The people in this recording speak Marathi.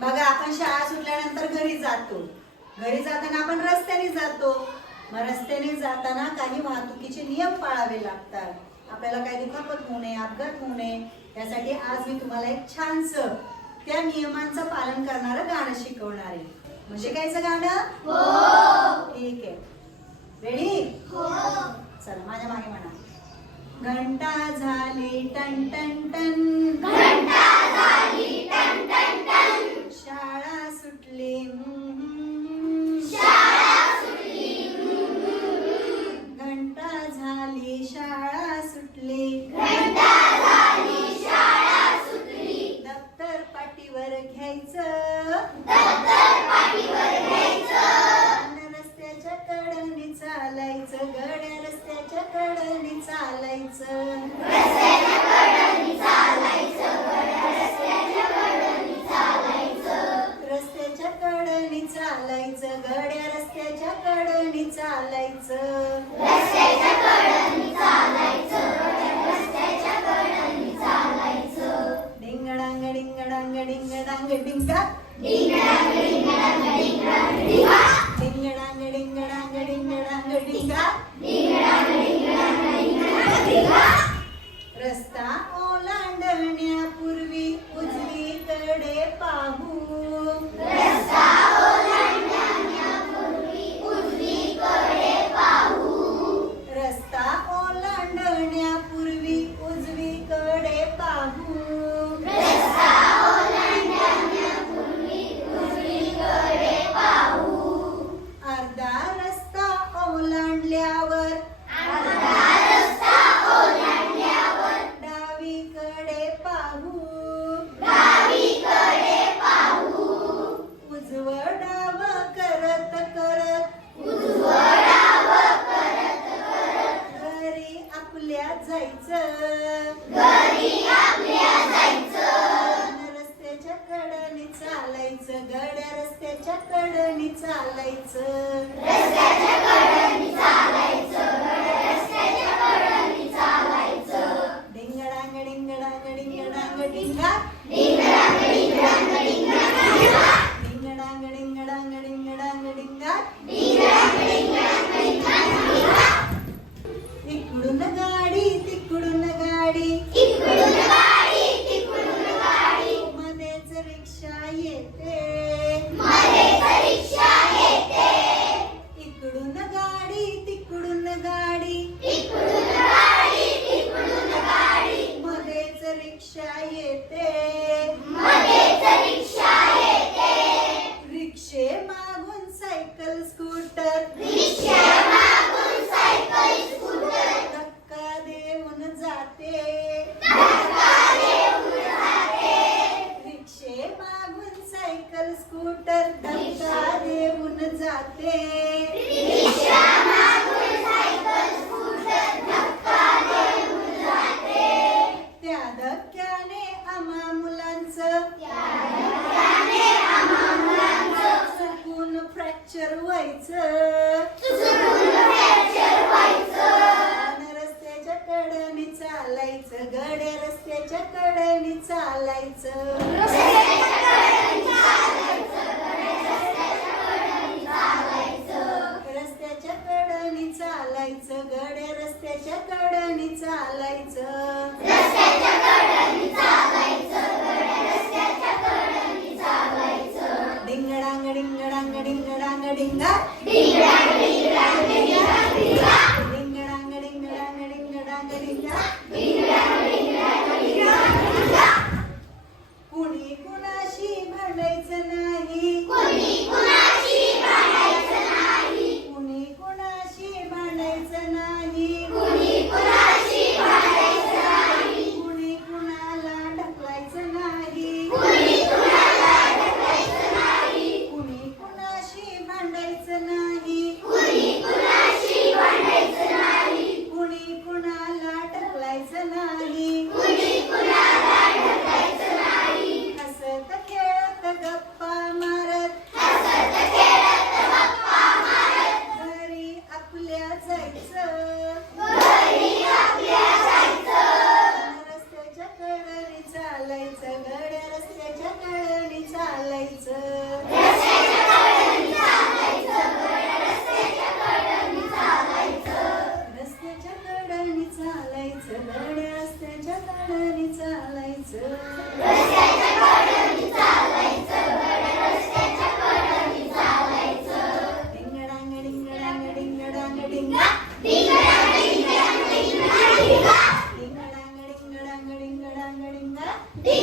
बघा आपण शाळा सुटल्यानंतर घरी जातो. घरी जाताना आपण रस्त्याने जातो. मग रस्त्याने जाताना काही वाहतुकीचे नियम पाळावे लागतात. आपल्याला काही दुखापत होऊ नये अपघात होऊ नये यासाठी आज मी तुम्हाला एक छानस त्या नियमांचं पालन करणारं गाणं शिकवणार आहे. म्हणजे कायचं गाणं? ठीक आहे. रेडी चला माझ्या मागे म्हणा. घंटा झाली टन टन टन. शाळा चालायचं रस्त्याच्या कडेने चालायचं. गड्या रस्त्याच्या कडेने चालायचं. डिंगडांग डिंगडांग डिंगडांग डिंगा. डिंगडांग डिंगडांग डिंगडांग डिंगा. रस्त्याच्या कडेने चालायचं. डिंगडांग डिंगडांग डिंगडांग डिंगा डिंगडांग डिंगडांग. फ्रॅक्चर व्हायचं. आणि रस्त्याच्या कडेने चालायचं गड्या रस्त्याच्या कडेने चालायचं. रस्त्याच्या कडेने चालायचं गड्या रस्त्याच्या कडेने चालायचं. डिंगडांग डिंगडांग डिंगा डिंगडांग डिंगडांग डिंगडांग डिंगडांग डिंगा